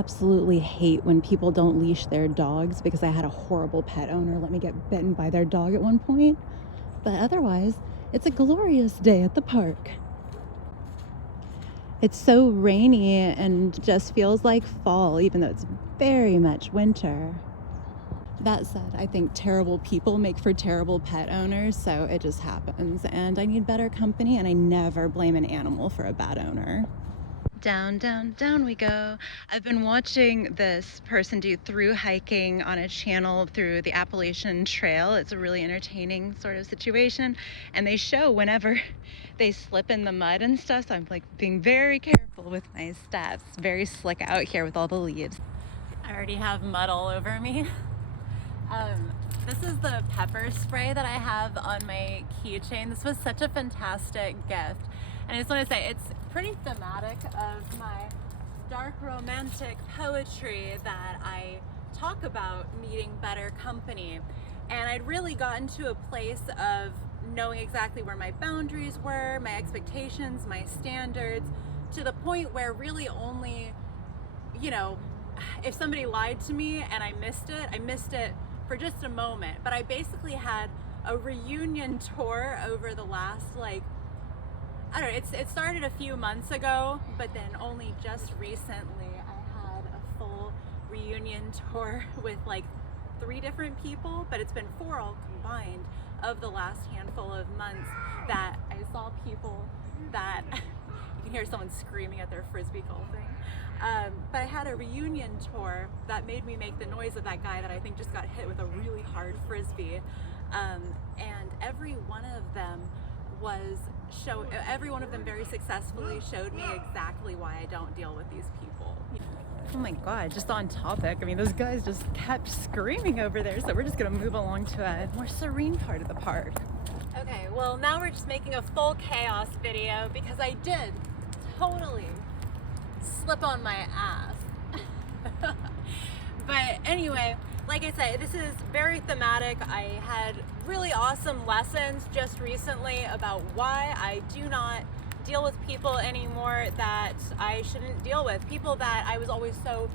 absolutely hate when people don't leash their dogs, because I had a horrible pet owner let me get bitten by their dog at one point. But otherwise, it's a glorious day at the park. It's so rainy and just feels like fall, even though it's very much winter. That said, I think terrible people make for terrible pet owners, so it just happens. And I need better company, and I never blame an animal for a bad owner. Down, down, down we go. I've been watching this person do through hiking on a channel through the Appalachian Trail. It's a really entertaining sort of situation, and they show whenever they slip in the mud and stuff, so I'm like being very careful with my steps. Very slick out here with all the leaves. I already have mud all over me. This is the pepper spray that I have on my keychain. This was such a fantastic gift. And I just want to say, it's pretty thematic of my dark romantic poetry that I talk about needing better company. And I'd really gotten to a place of knowing exactly where my boundaries were, my expectations, my standards, to the point where really only, you know, if somebody lied to me and I missed it for just a moment. But I basically had a reunion tour over the last, like, I don't know, it started a few months ago, but then only just recently I had a full reunion tour with like 3 different people, but it's been 4 all combined of the last handful of months that I saw people that you can hear someone screaming at their frisbee golfing. But I had a reunion tour that made me make the noise of that guy that I think just got hit with a really hard frisbee. And every one of them very successfully showed me exactly why I don't deal with these people. Oh my God, just on topic. I mean, those guys just kept screaming over there, so we're just gonna move along to a more serene part of the park. Okay, well now we're just making a full chaos video because I did totally slip on my ass. But anyway, like I said, this is very thematic. I had really awesome lessons just recently about why I do not deal with people anymore that I shouldn't deal with. People that I was always so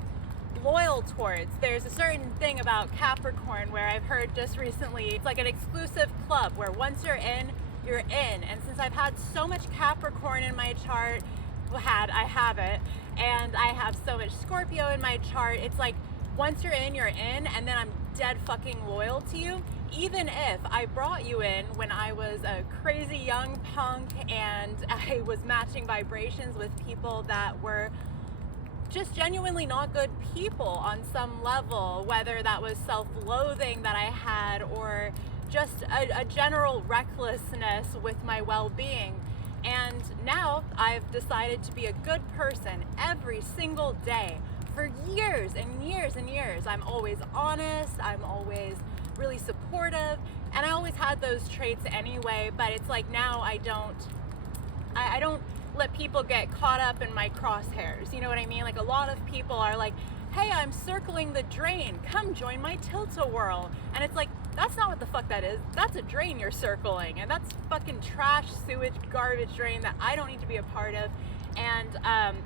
loyal towards. There's a certain thing about Capricorn where I've heard just recently, it's like an exclusive club where once you're in, you're in. And since I've had so much Capricorn in my chart, I have it, and I have so much Scorpio in my chart, it's like once you're in, and then I'm dead fucking loyal to you. Even if I brought you in when I was a crazy young punk and I was matching vibrations with people that were just genuinely not good people on some level, whether that was self-loathing that I had or just a general recklessness with my well-being. And now I've decided to be a good person every single day for years and years and years. I'm always honest, I'm always really supportive, and I always had those traits anyway, but it's like now I don't let people get caught up in my crosshairs, you know what I mean? Like a lot of people are like, hey, I'm circling the drain, come join my tilt-a-whirl, and it's like, that's not what the fuck that is. That's a drain you're circling, and that's fucking trash, sewage, garbage drain that I don't need to be a part of. And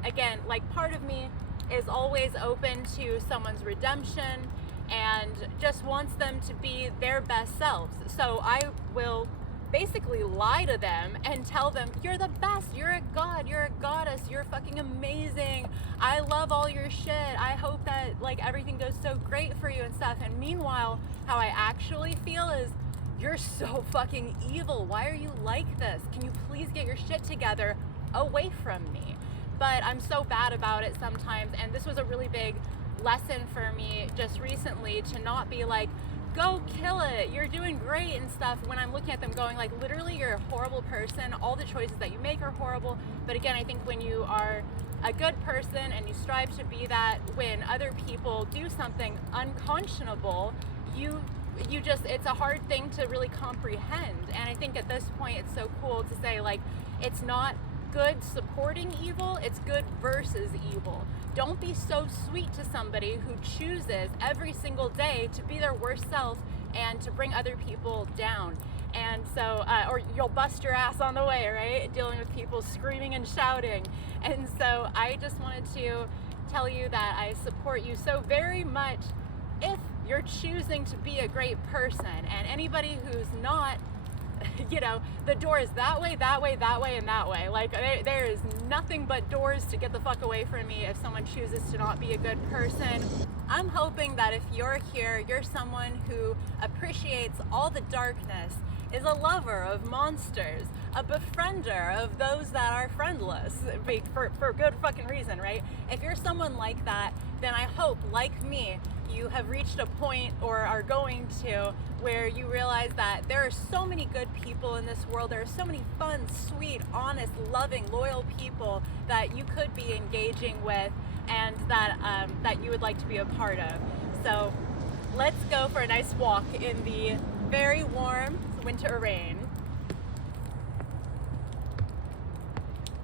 again, like part of me is always open to someone's redemption and just wants them to be their best selves. So I will basically lie to them and tell them, you're the best, you're a god, you're a goddess, you're fucking amazing, I love all your shit, I hope that like everything goes so great for you and stuff. And meanwhile, how I actually feel is, you're so fucking evil, why are you like this, can you please get your shit together away from me? But I'm so bad about it sometimes, and this was a really big lesson for me just recently, to not be like, go kill it, you're doing great and stuff, when I'm looking at them going like, literally you're a horrible person, all the choices that you make are horrible. But again, I think when you are a good person and you strive to be that, when other people do something unconscionable, you just, it's a hard thing to really comprehend. And I think at this point it's so cool to say like, it's not good supporting evil, it's good versus evil. Don't be so sweet to somebody who chooses every single day to be their worst self and to bring other people down. And so, or you'll bust your ass on the way, right? Dealing with people screaming and shouting. And so I just wanted to tell you that I support you so very much if you're choosing to be a great person. And anybody who's not, you know, the door is that way, that way, that way, and that way. Like, there is nothing but doors to get the fuck away from me if someone chooses to not be a good person. I'm hoping that if you're here, you're someone who appreciates all the darkness, is a lover of monsters, a befriender of those that are friendless, for good fucking reason, right? If you're someone like that, then I hope, like me, you have reached a point, or are going to, where you realize that there are so many good people in this world. There are so many fun, sweet, honest, loving, loyal people that you could be engaging with, and that you would like to be a part of. So let's go for a nice walk in the very warm winter rain.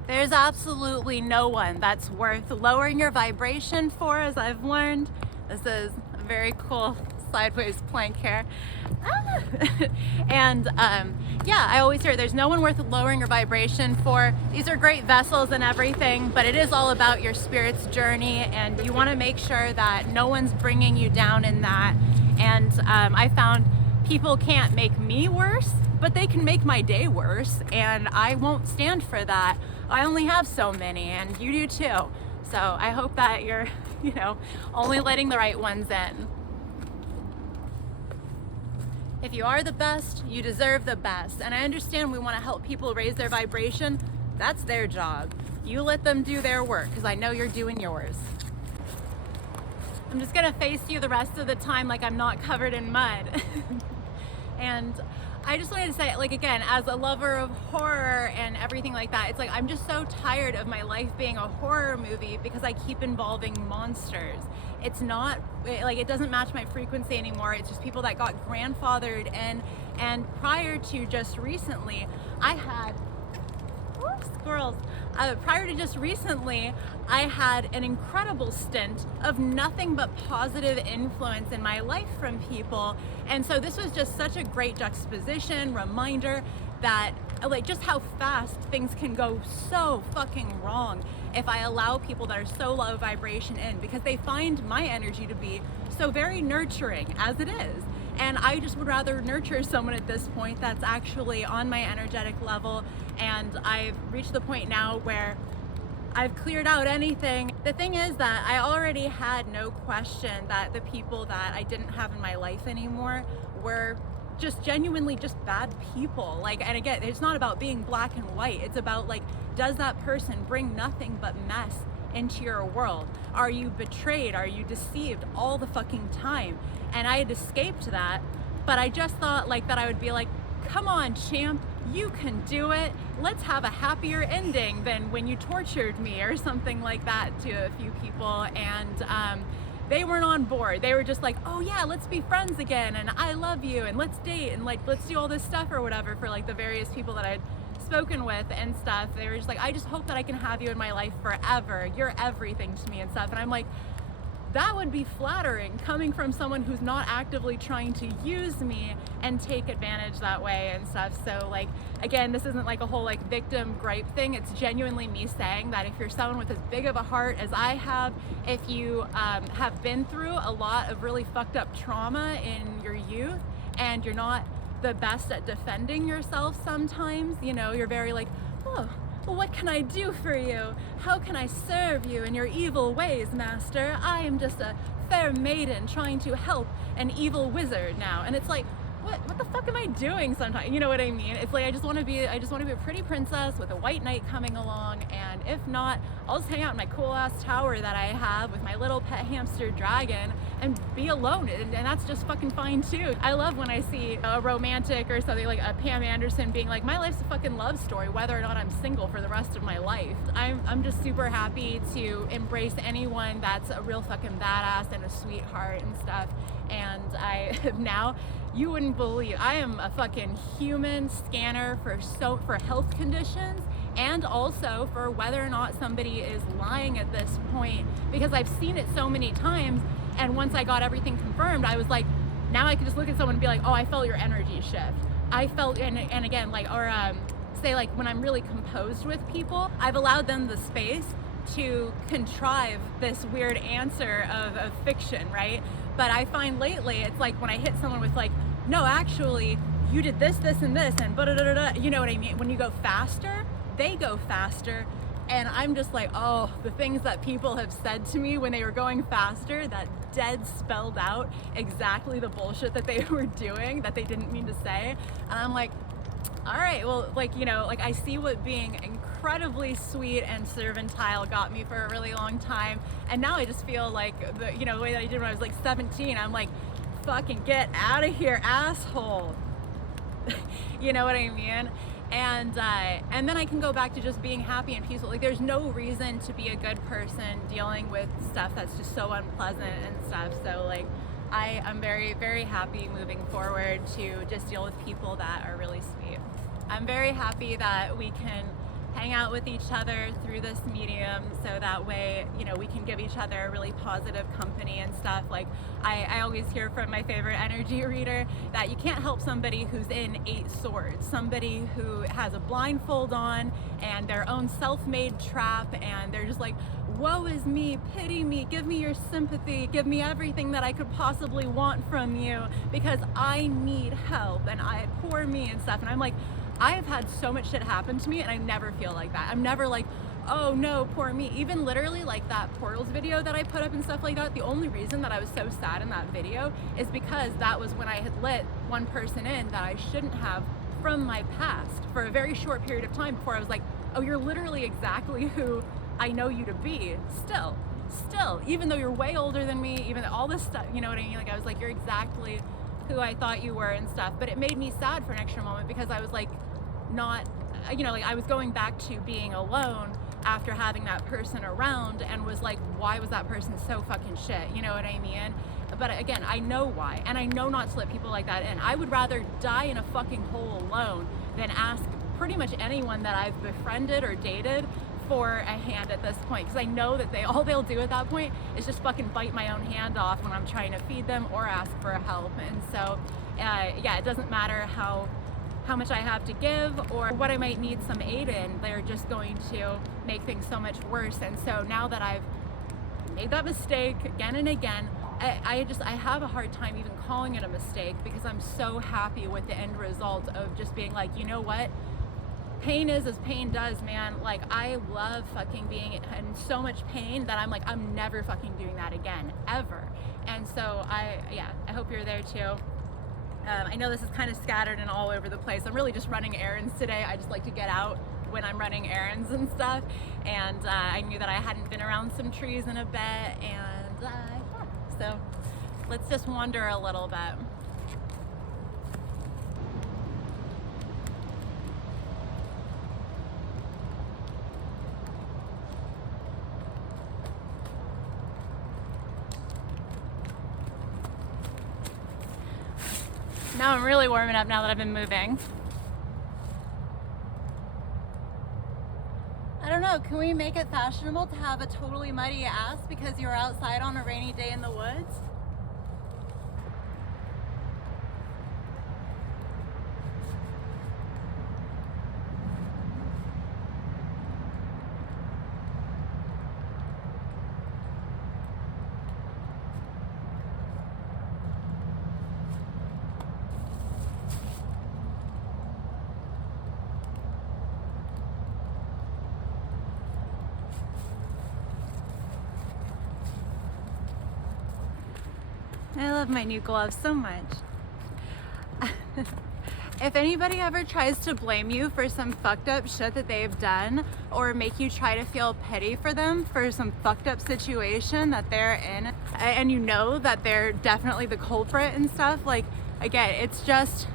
There's absolutely no one that's worth lowering your vibration for, as I've learned. This is a very cool sideways plank here. And yeah, I always hear there's no one worth lowering your vibration for. These are great vessels and everything, but it is all about your spirit's journey, and you want to make sure that no one's bringing you down in that. And I found people can't make me worse, but they can make my day worse, and I won't stand for that. I only have so many, and you do too. So I hope that you're, you know, only letting the right ones in. If you are the best, you deserve the best. And I understand we want to help people raise their vibration. That's their job. You let them do their work, because I know you're doing yours. I'm just gonna face you the rest of the time like I'm not covered in mud. And I just wanted to say, like, again, as a lover of horror and everything like that, it's like I'm just so tired of my life being a horror movie because I keep involving monsters. It's not, like, it doesn't match my frequency anymore. It's just people that got grandfathered in. And prior to just recently, I had, squirrels. Prior to just recently, I had an incredible stint of nothing but positive influence in my life from people. And so this was just such a great juxtaposition, reminder that, like, just how fast things can go so fucking wrong if I allow people that are so low vibration in, because they find my energy to be so very nurturing as it is. And I just would rather nurture someone at this point that's actually on my energetic level. And I've reached the point now where I've cleared out anything. The thing is that I already had no question that the people that I didn't have in my life anymore were just genuinely just bad people. Like, and again, it's not about being black and white. It's about, like, does that person bring nothing but mess into your world? Are you betrayed? Are you deceived all the fucking time? And I had escaped that, but I just thought, like, that I would be like, come on, champ, you can do it. Let's have a happier ending than when you tortured me, or something like that, to a few people. And they weren't on board. They were just like, oh yeah, let's be friends again, and I love you, and let's date, and, like, let's do all this stuff or whatever. For, like, the various people that I'd spoken with and stuff, they were just like, I just hope that I can have you in my life forever. You're everything to me and stuff. And I'm like, that would be flattering coming from someone who's not actively trying to use me and take advantage that way and stuff. So, like, again, this isn't like a whole, like, victim gripe thing. It's genuinely me saying that if you're someone with as big of a heart as I have, if you have been through a lot of really fucked up trauma in your youth, and you're not the best at defending yourself sometimes, you know, you're very like, oh, well, what can I do for you? How can I serve you in your evil ways, master? I am just a fair maiden trying to help an evil wizard now. And it's like, what the fuck am I doing sometimes? You know what I mean? It's like, I just want to be a pretty princess with a white knight coming along, and if not, I'll just hang out in my cool ass tower that I have with my little pet hamster dragon and be alone, and that's just fucking fine too. I love when I see a romantic or something like a Pam Anderson being like, my life's a fucking love story, whether or not I'm single for the rest of my life. I'm just super happy to embrace anyone that's a real fucking badass and a sweetheart and stuff. And I now, you wouldn't believe, I am a fucking human scanner for health conditions, and also for whether or not somebody is lying at this point, because I've seen it so many times. And once I got everything confirmed, I was like, now I can just look at someone and be like, oh, I felt your energy shift. I felt, and again, like, or say, like, when I'm really composed with people, I've allowed them the space to contrive this weird answer of fiction, right? But I find lately it's like when I hit someone with like, no, actually you did this, this, and this, and blah, you know what I mean? When you go faster, they go faster. And I'm just like, oh, the things that people have said to me when they were going faster, that dead spelled out exactly the bullshit that they were doing that they didn't mean to say. And I'm like, all right, well, like, you know, like I see what being incredibly sweet and servile got me for a really long time. And now I just feel like the, you know, the way that I did when I was like 17, I'm like, fucking get out of here, asshole. You know what I mean? And then I can go back to just being happy and peaceful. Like there's no reason to be a good person dealing with stuff that's just so unpleasant and stuff. So like I'm very, very happy moving forward to just deal with people that are really sweet. I'm very happy that we can hang out with each other through this medium, so that way, you know, we can give each other a really positive company and stuff. Like I always hear from my favorite energy reader that you can't help somebody who's in 8 swords, somebody who has a blindfold on and their own self-made trap, and they're just like, woe is me, pity me, give me your sympathy, give me everything that I could possibly want from you because I need help and poor me and stuff. And I'm like, I have had so much shit happen to me and I never feel like that. I'm never like, oh no, poor me. Even literally like that portals video that I put up and stuff like that, the only reason that I was so sad in that video is because that was when I had let one person in that I shouldn't have from my past for a very short period of time before I was like, oh, you're literally exactly who I know you to be still, even though you're way older than me, even though all this stuff, you know what I mean? Like I was like, you're exactly who I thought you were and stuff. But it made me sad for an extra moment because I was like, not, you know, like I was going back to being alone after having that person around and was like, why was that person so fucking shit? You know what I mean? But again, I know why, and I know not to let people like that in. I would rather die in a fucking hole alone than ask pretty much anyone that I've befriended or dated for a hand at this point, because I know that all they'll do at that point is just fucking bite my own hand off when I'm trying to feed them or ask for help. And so yeah, it doesn't matter how much I have to give or what I might need some aid in, they're just going to make things so much worse. And so now that I've made that mistake again and again, I have a hard time even calling it a mistake because I'm so happy with the end result of just being like, you know what? Pain is as pain does, man. Like I love fucking being in so much pain that I'm like, I'm never fucking doing that again, ever. And so I hope you're there too. I know this is kind of scattered and all over the place. I'm really just running errands today. I just like to get out when I'm running errands and stuff. And I knew that I hadn't been around some trees in a bit, and yeah. So let's just wander a little bit. Now I'm really warming up now that I've been moving. I don't know, can we make it fashionable to have a totally muddy ass because you're outside on a rainy day in the woods? I love my new gloves so much. If anybody ever tries to blame you for some fucked up shit that they've done or make you try to feel pity for them for some fucked up situation that they're in, and you know that they're definitely the culprit and stuff, like, again, it's just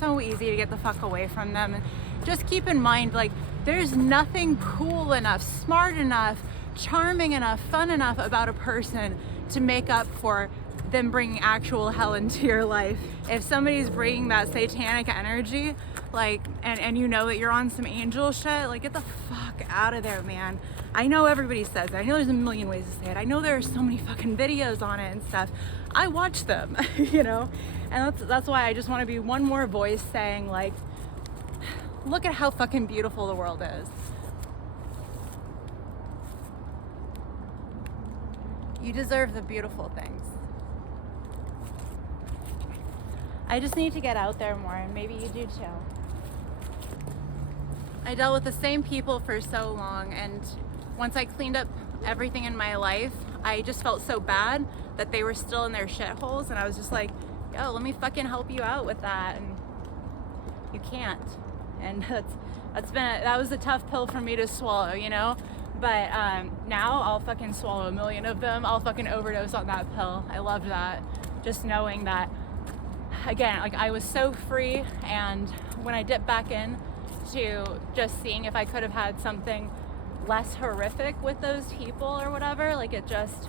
so easy to get the fuck away from them. And just keep in mind, like, there's nothing cool enough, smart enough, charming enough, fun enough about a person to make up for them bringing actual hell into your life. If somebody's bringing that satanic energy, like, and you know that you're on some angel shit, like, get the fuck out of there, man. I know everybody says it. I know there's a million ways to say it. I know there are so many fucking videos on it and stuff. I watch them, you know? And that's why I just want to be one more voice saying, like, look at how fucking beautiful the world is. You deserve the beautiful things. I just need to get out there more, and maybe you do too. I dealt with the same people for so long, and once I cleaned up everything in my life, I just felt so bad that they were still in their shitholes, and I was just like, yo, let me fucking help you out with that, and you can't. And that was a tough pill for me to swallow, you know? But now I'll fucking swallow a million of them. I'll fucking overdose on that pill. I loved that. Just knowing that, again, like I was so free, and when I dipped back in to just seeing if I could have had something less horrific with those people or whatever, like it just,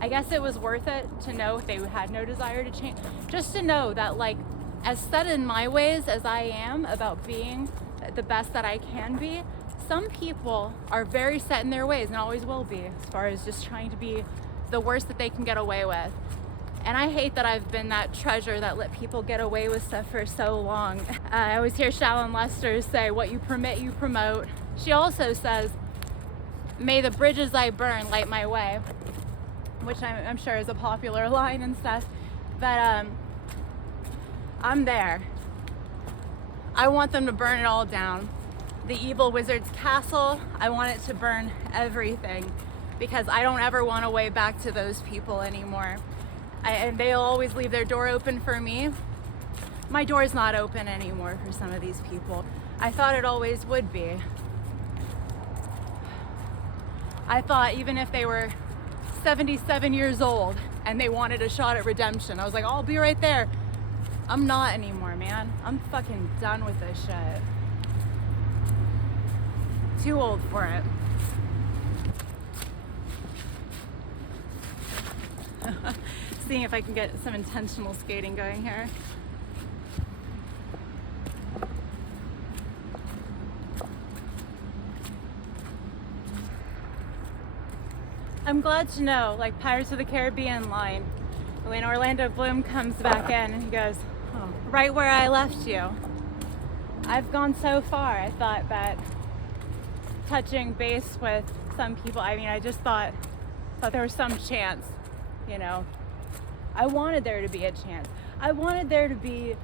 I guess it was worth it to know if they had no desire to change, just to know that, like, as set in my ways as I am about being the best that I can be, some people are very set in their ways and always will be, as far as just trying to be the worst that they can get away with. And I hate that I've been that treasure that let people get away with stuff for so long. I always hear Shallon Lester say, what you permit, you promote. She also says, may the bridges I burn light my way, which I'm sure is a popular line and stuff. But I'm there. I want them to burn it all down. The evil wizard's castle, I want it to burn everything, because I don't ever want to way back to those people anymore. And they'll always leave their door open for me. My door's not open anymore for some of these people. I thought it always would be. I thought even if they were 77 years old and they wanted a shot at redemption, I was like, I'll be right there. I'm not anymore, man. I'm fucking done with this shit. Too old for it. Seeing if I can get some intentional skating going here. I'm glad to know, like Pirates of the Caribbean line, when Orlando Bloom comes back in and he goes, oh, right where I left you. I've gone so far. I thought that touching base with some people, I mean, I just thought there was some chance, you know. I wanted there to be a chance. I wanted there to be,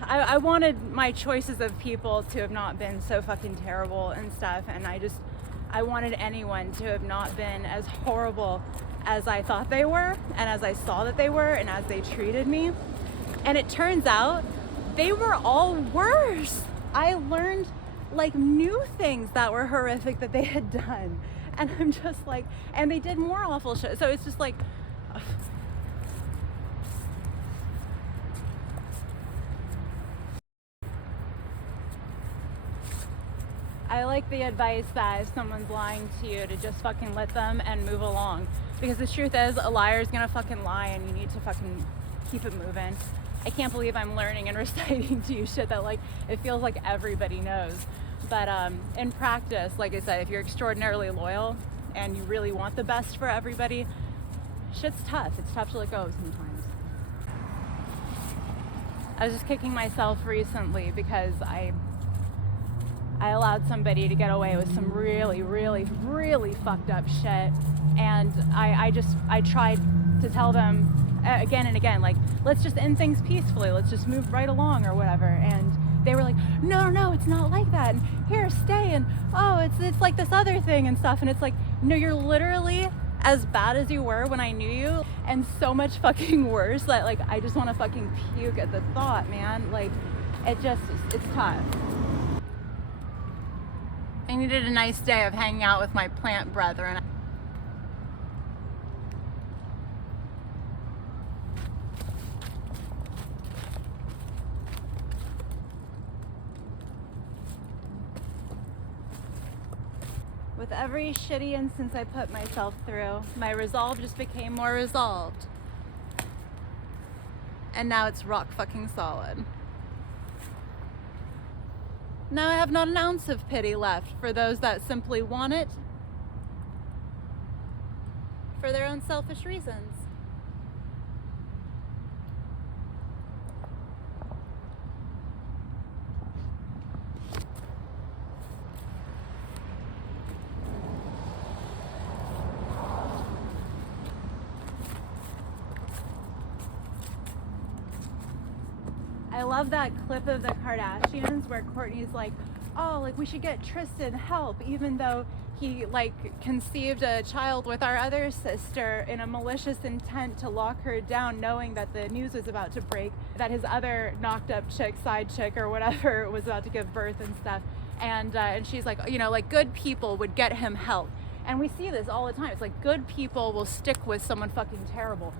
I wanted my choices of people to have not been so fucking terrible and stuff, and I wanted anyone to have not been as horrible as I thought they were, and as I saw that they were, and as they treated me. And it turns out they were all worse. I learned like new things that were horrific that they had done, and I'm just like, and they did more awful shit. So it's just like, I like the advice that if someone's lying to you, to just fucking let them and move along. Because the truth is, a liar is gonna fucking lie, and you need to fucking keep it moving. I can't believe I'm learning and reciting to you shit that, like, it feels like everybody knows. But in practice, like I said, if you're extraordinarily loyal and you really want the best for everybody, shit's tough. It's tough to let go sometimes. I was just kicking myself recently because I allowed somebody to get away with some really, really, really fucked up shit. And I tried to tell them again and again, like, let's just end things peacefully. Let's just move right along or whatever. And they were like, no, it's not like that. And here, stay. And oh, it's like this other thing and stuff. And it's like, no, you're literally as bad as you were when I knew you, and so much fucking worse that, like, I just want to fucking puke at the thought, man. Like, it's tough. I needed a nice day of hanging out with my plant brethren. With every shitty instance I put myself through, my resolve just became more resolved. And now it's rock fucking solid. Now I have not an ounce of pity left for those that simply want it for their own selfish reasons. I love that clip of the Kardashians where Kourtney's like, oh, like we should get Tristan help, even though he like conceived a child with our other sister in a malicious intent to lock her down, knowing that the news was about to break, that his other knocked up chick, side chick or whatever was about to give birth and stuff. And she's like, you know, like good people would get him help. And we see this all the time. It's like good people will stick with someone fucking terrible.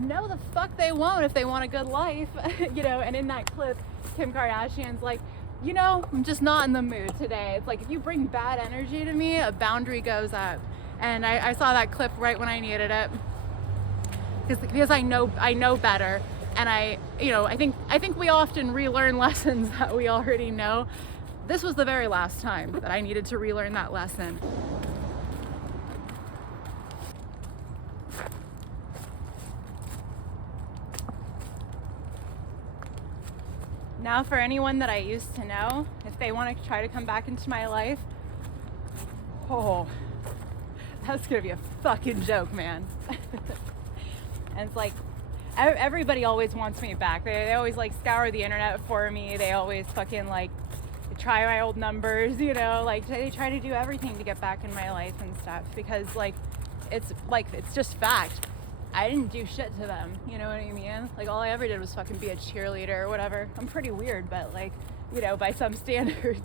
No, the fuck they won't if they want a good life, you know. And in that clip, Kim Kardashian's like, you know, I'm just not in the mood today. It's like, if you bring bad energy to me, a boundary goes up. And I saw that clip right when I needed it, because I know better. And I think we often relearn lessons that we already know. This was the very last time that I needed to relearn that lesson. Now, for anyone that I used to know, if they want to try to come back into my life, oh, that's gonna be a fucking joke, man. And it's like, everybody always wants me back. They always like scour the internet for me. They always fucking like try my old numbers, you know, like they try to do everything to get back in my life and stuff, because like it's just fact. I didn't do shit to them, you know what I mean? Like, all I ever did was fucking be a cheerleader or whatever. I'm pretty weird, but like, you know, by some standards.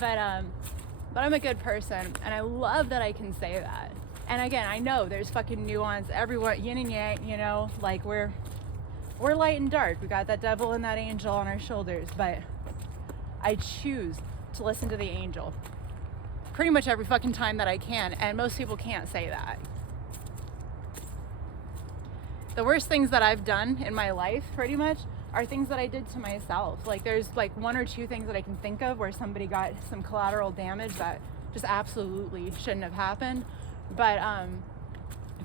but I'm a good person, and I love that I can say that. And again, I know there's fucking nuance. Everyone, yin and yang, you know, like we're light and dark. We got that devil and that angel on our shoulders, but I choose to listen to the angel pretty much every fucking time that I can, and most people can't say that. The worst things that I've done in my life, pretty much, are things that I did to myself. Like, there's like one or two things that I can think of where somebody got some collateral damage that just absolutely shouldn't have happened. But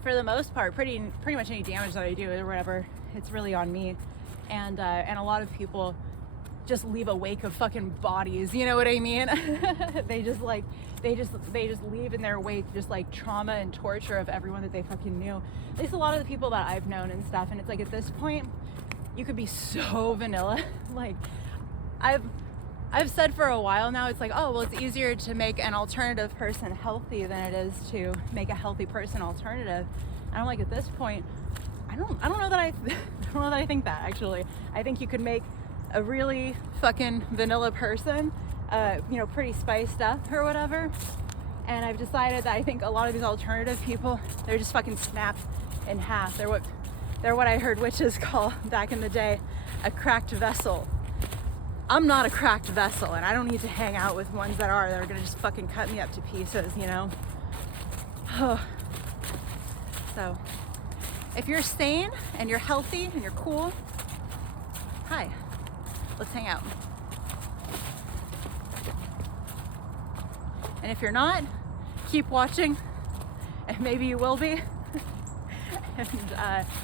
for the most part, pretty much any damage that I do or whatever, it's really on me. And a lot of people just leave a wake of fucking bodies, you know what I mean? they just leave in their wake just like trauma and torture of everyone that they fucking knew. At least a lot of the people that I've known and stuff. And it's like, at this point, you could be so vanilla. Like, I've said for a while now, it's like, oh, well, it's easier to make an alternative person healthy than it is to make a healthy person alternative. And I'm like, at this point, I don't know that I don't know that I think that, actually. I think you could make a really fucking vanilla person, you know, pretty spiced up or whatever. And I've decided that I think a lot of these alternative people, they're just fucking snapped in half. They're what I heard witches call back in the day a cracked vessel. I'm not a cracked vessel, and I don't need to hang out with ones that are gonna just fucking cut me up to pieces, you know? So, if you're sane and you're healthy and you're cool, hi, let's hang out. And if you're not, keep watching, and maybe you will be. And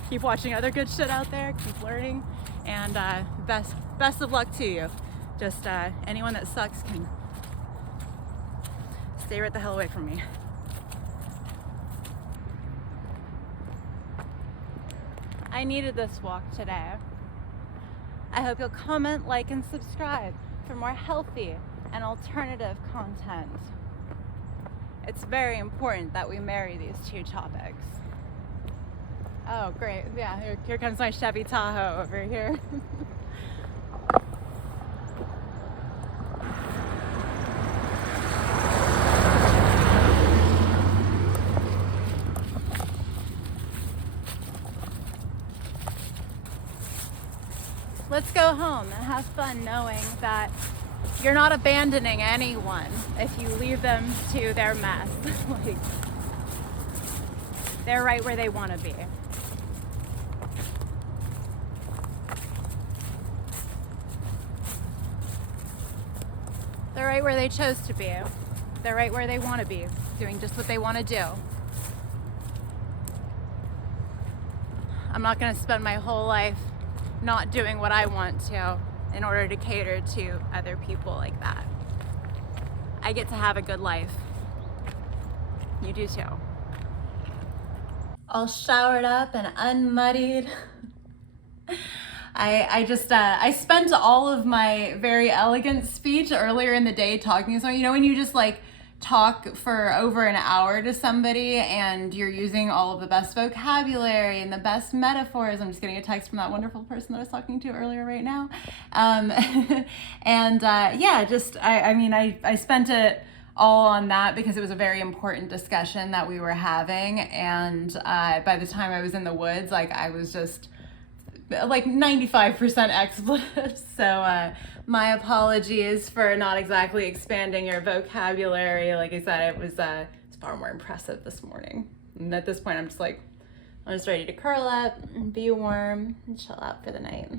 keep watching other good shit out there, keep learning, and best of luck to you. Just anyone that sucks can stay right the hell away from me. I needed this walk today. I hope you'll comment, like, and subscribe for more healthy and alternative content. It's very important that we marry these two topics. Oh, great. Yeah, here comes my Chevy Tahoe over here. Let's go home and have fun knowing that you're not abandoning anyone if you leave them to their mess. Like, they're right where they want to be. They're right where they chose to be. They're right where they want to be, doing just what they want to do. I'm not going to spend my whole life not doing what I want to in order to cater to other people like that. I get to have a good life. You do too. All showered up and unmuddied. I spent all of my very elegant speech earlier in the day talking to someone. You know, when you just like talk for over an hour to somebody and you're using all of the best vocabulary and the best metaphors. I'm just getting a text from that wonderful person that I was talking to earlier right now. I spent it all on that because it was a very important discussion that we were having. And by the time I was in the woods, like I was just like 95% expletives. So my apologies for not exactly expanding your vocabulary. Like I said, it's far more impressive this morning. And at this point, I'm just ready to curl up and be warm and chill out for the night.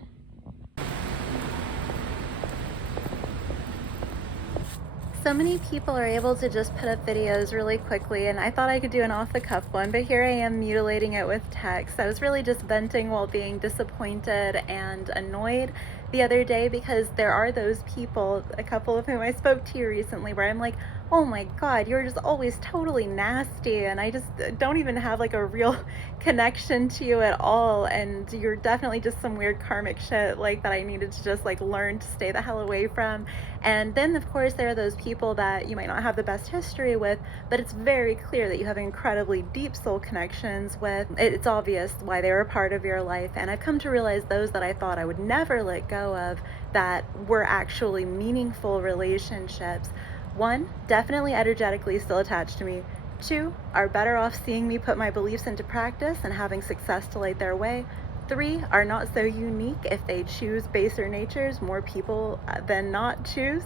So many people are able to just put up videos really quickly, and I thought I could do an off-the-cuff one, but here I am mutilating it with text. I was really just venting while being disappointed and annoyed the other day because there are those people, a couple of whom I spoke to recently, where I'm like, oh my God, you're just always totally nasty, and I just don't even have like a real connection to you at all, and you're definitely just some weird karmic shit like that I needed to just like learn to stay the hell away from. And then of course there are those people that you might not have the best history with, but it's very clear that you have incredibly deep soul connections with. It's obvious why they were a part of your life, and I've come to realize those that I thought I would never let go of that were actually meaningful relationships. One, definitely energetically still attached to me. Two, are better off seeing me put my beliefs into practice and having success to light their way. Three, are not so unique if they choose baser natures. More people than not choose.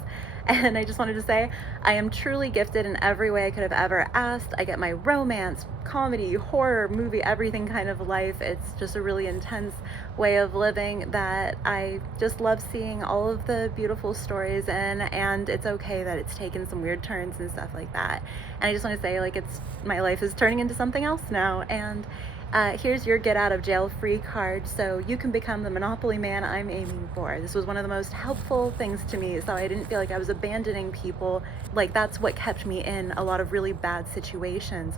And I just wanted to say, I am truly gifted in every way I could have ever asked. I get my romance, comedy, horror, movie, everything kind of life. It's just a really intense way of living that I just love seeing all of the beautiful stories in, and it's okay that it's taken some weird turns and stuff like that. And I just want to say, like, my life is turning into something else now, and here's your get out of jail free card so you can become the Monopoly man I'm aiming for. This was one of the most helpful things to me, so I didn't feel like I was abandoning people. Like, that's what kept me in a lot of really bad situations,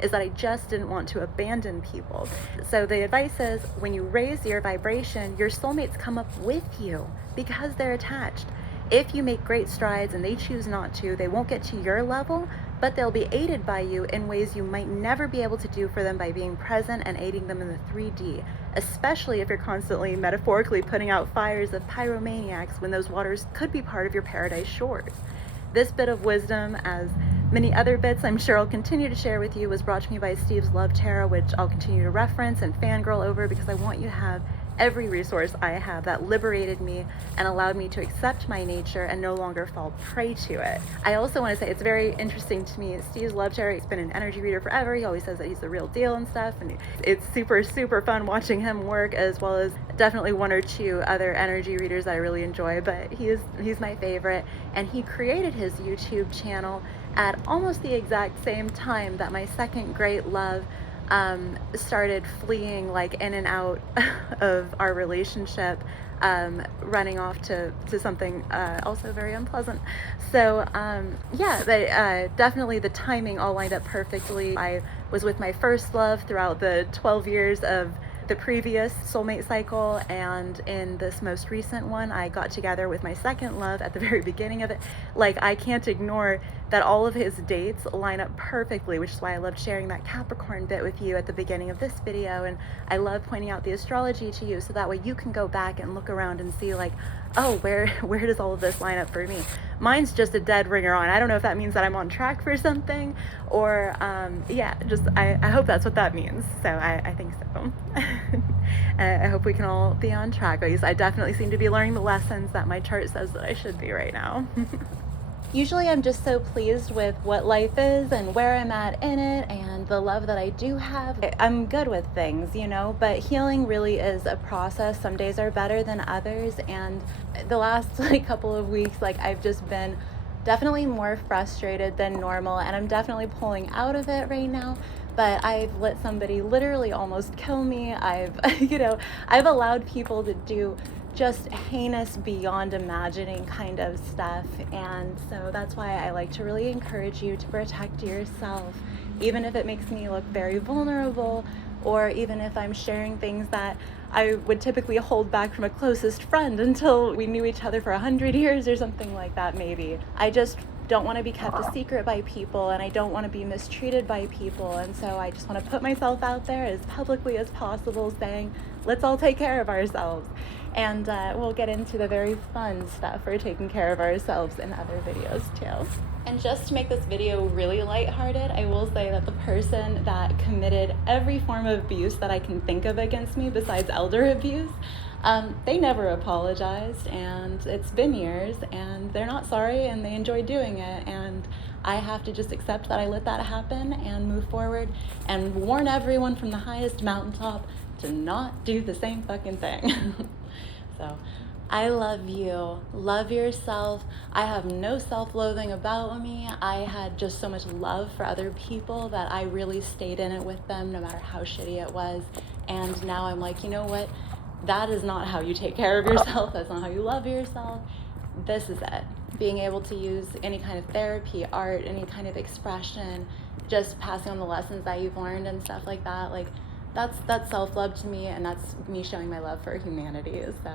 is that I just didn't want to abandon people. So the advice is, when you raise your vibration, your soulmates come up with you because they're attached. If you make great strides and they choose not to, they won't get to your level, but they'll be aided by you in ways you might never be able to do for them by being present and aiding them in the 3D, especially if you're constantly metaphorically putting out fires of pyromaniacs when those waters could be part of your paradise shores. This bit of wisdom, as many other bits I'm sure I'll continue to share with you, was brought to me by Steve's Love Tarot, which I'll continue to reference and fangirl over because I want you to have every resource I have that liberated me and allowed me to accept my nature and no longer fall prey to it. I also want to say it's very interesting to me. Steve's Love Tarot, he's been an energy reader forever. He always says that he's the real deal and stuff, and it's super, super fun watching him work, as well as definitely one or two other energy readers that I really enjoy, but he's my favorite. And he created his YouTube channel at almost the exact same time that my second great love started fleeing like in and out of our relationship, running off to something also very unpleasant. So definitely the timing all lined up perfectly. I was with my first love throughout the 12 years of the previous soulmate cycle, and in this most recent one I got together with my second love at the very beginning of it. Like, I can't ignore that all of his dates line up perfectly, which is why I loved sharing that Capricorn bit with you at the beginning of this video, and I love pointing out the astrology to you so that way you can go back and look around and see, like, oh, where does all of this line up for me? Mine's just a dead ringer on. I don't know if that means that I'm on track for something, or I hope that's what that means. So I think so. I hope we can all be on track. At least I definitely seem to be learning the lessons that my chart says that I should be right now. Usually I'm just so pleased with what life is and where I'm at in it and the love that I do have. I'm good with things, you know, but healing really is a process. Some days are better than others, and the last couple of weeks, I've just been definitely more frustrated than normal, and I'm definitely pulling out of it right now. But I've let somebody literally almost kill me. I've allowed people to do just heinous, beyond imagining kind of stuff. And so that's why I like to really encourage you to protect yourself, even if it makes me look very vulnerable or even if I'm sharing things that I would typically hold back from a closest friend until we knew each other for 100 years or something like that, maybe. I just don't want to be kept a secret by people, and I don't want to be mistreated by people, and so I just want to put myself out there as publicly as possible, saying, let's all take care of ourselves. And we'll get into the very fun stuff for taking care of ourselves in other videos too. And just to make this video really lighthearted, I will say that the person that committed every form of abuse that I can think of against me besides elder abuse, they never apologized, and it's been years, and they're not sorry, and they enjoy doing it, and I have to just accept that I let that happen and move forward and warn everyone from the highest mountaintop to not do the same fucking thing. So I love you. Love yourself. I have no self-loathing about me. I had just so much love for other people that I really stayed in it with them no matter how shitty it was. And now I'm like, you know what? That is not how you take care of yourself. That's not how you love yourself. This is it. Being able to use any kind of therapy, art, any kind of expression, just passing on the lessons that you've learned and stuff like that. Like, that's self-love to me, and that's me showing my love for humanity. So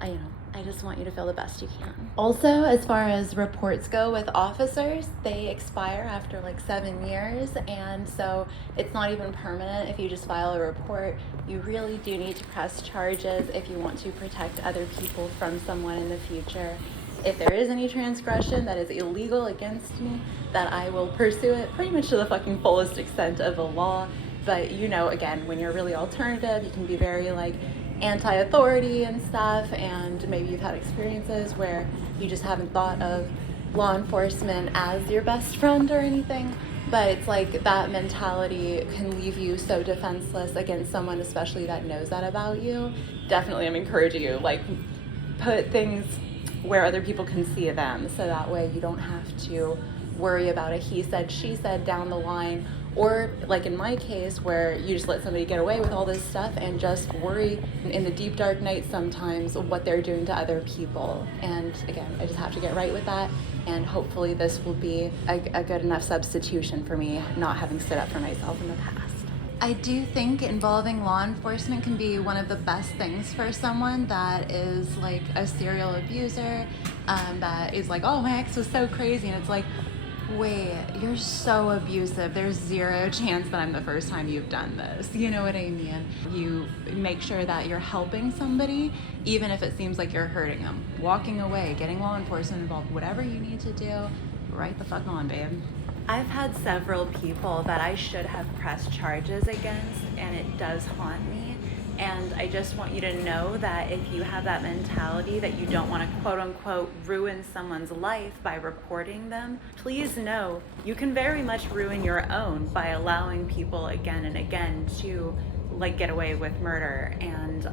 I just want you to feel the best you can. Also, as far as reports go with officers, they expire after like 7 years, and so it's not even permanent if you just file a report. You really do need to press charges if you want to protect other people from someone in the future. If there is any transgression that is illegal against me, that I will pursue it pretty much to the fucking fullest extent of the law. But again, when you're really alternative, you can be very like anti-authority and stuff, and maybe you've had experiences where you just haven't thought of law enforcement as your best friend or anything, but it's like that mentality can leave you so defenseless against someone, especially that knows that about you. Definitely, I'm encouraging you, like, put things where other people can see them, so that way you don't have to worry about a he said, she said down the line, or like in my case where you just let somebody get away with all this stuff and just worry in the deep dark night sometimes what they're doing to other people. And again, I just have to get right with that, and hopefully this will be a good enough substitution for me not having stood up for myself in the past. I do think involving law enforcement can be one of the best things for someone that is like a serial abuser, that is like, oh, my ex was so crazy, and it's like, wait, you're so abusive. There's zero chance that I'm the first time you've done this. You know what I mean? You make sure that you're helping somebody, even if it seems like you're hurting them. Walking away, getting law enforcement involved, whatever you need to do, right the fuck on, babe. I've had several people that I should have pressed charges against, and it does haunt me. And I just want you to know that if you have that mentality that you don't want to quote unquote ruin someone's life by reporting them, please know you can very much ruin your own by allowing people again and again to like get away with murder. And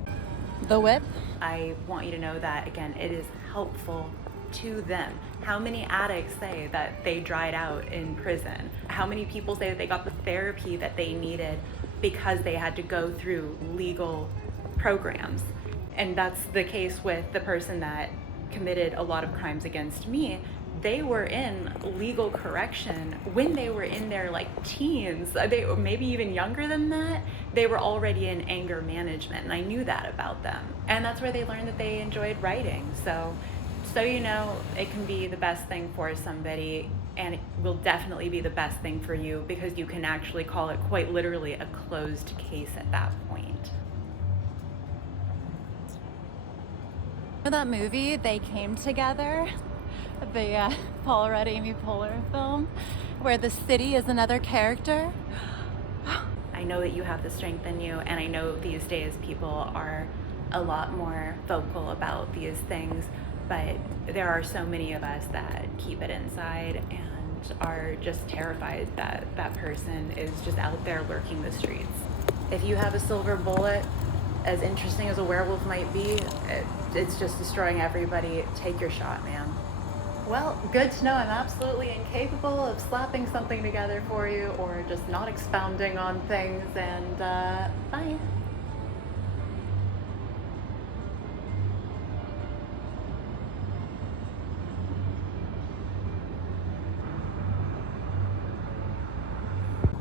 the whip, I want you to know that again, it is helpful to them. How many addicts say that they dried out in prison? How many people say that they got the therapy that they needed because they had to go through legal programs? And that's the case with the person that committed a lot of crimes against me. They were in legal correction when they were in their like teens, they maybe even younger than that. They were already in anger management, and I knew that about them. And that's where they learned that they enjoyed writing. So it can be the best thing for somebody, and it will definitely be the best thing for you, because you can actually call it quite literally a closed case at that point. That movie, They Came Together, the Paul Rudd, Amy Poehler film, where the city is another character. I know that you have the strength in you, and I know these days people are a lot more vocal about these things, but there are so many of us that keep it inside and are just terrified that that person is just out there lurking the streets. If you have a silver bullet, as interesting as a werewolf might be, it's just destroying everybody. Take your shot, man. Well, good to know I'm absolutely incapable of slapping something together for you or just not expounding on things, and bye.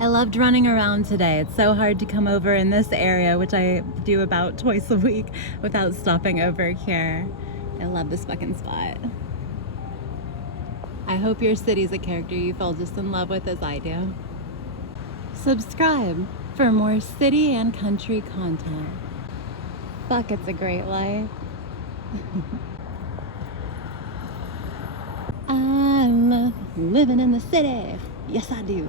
I loved running around today. It's so hard to come over in this area, which I do about twice a week, without stopping over here. I love this fucking spot. I hope your city's a character you fell just in love with as I do. Subscribe for more city and country content. Fuck, it's a great life. I love living in the city. Yes, I do.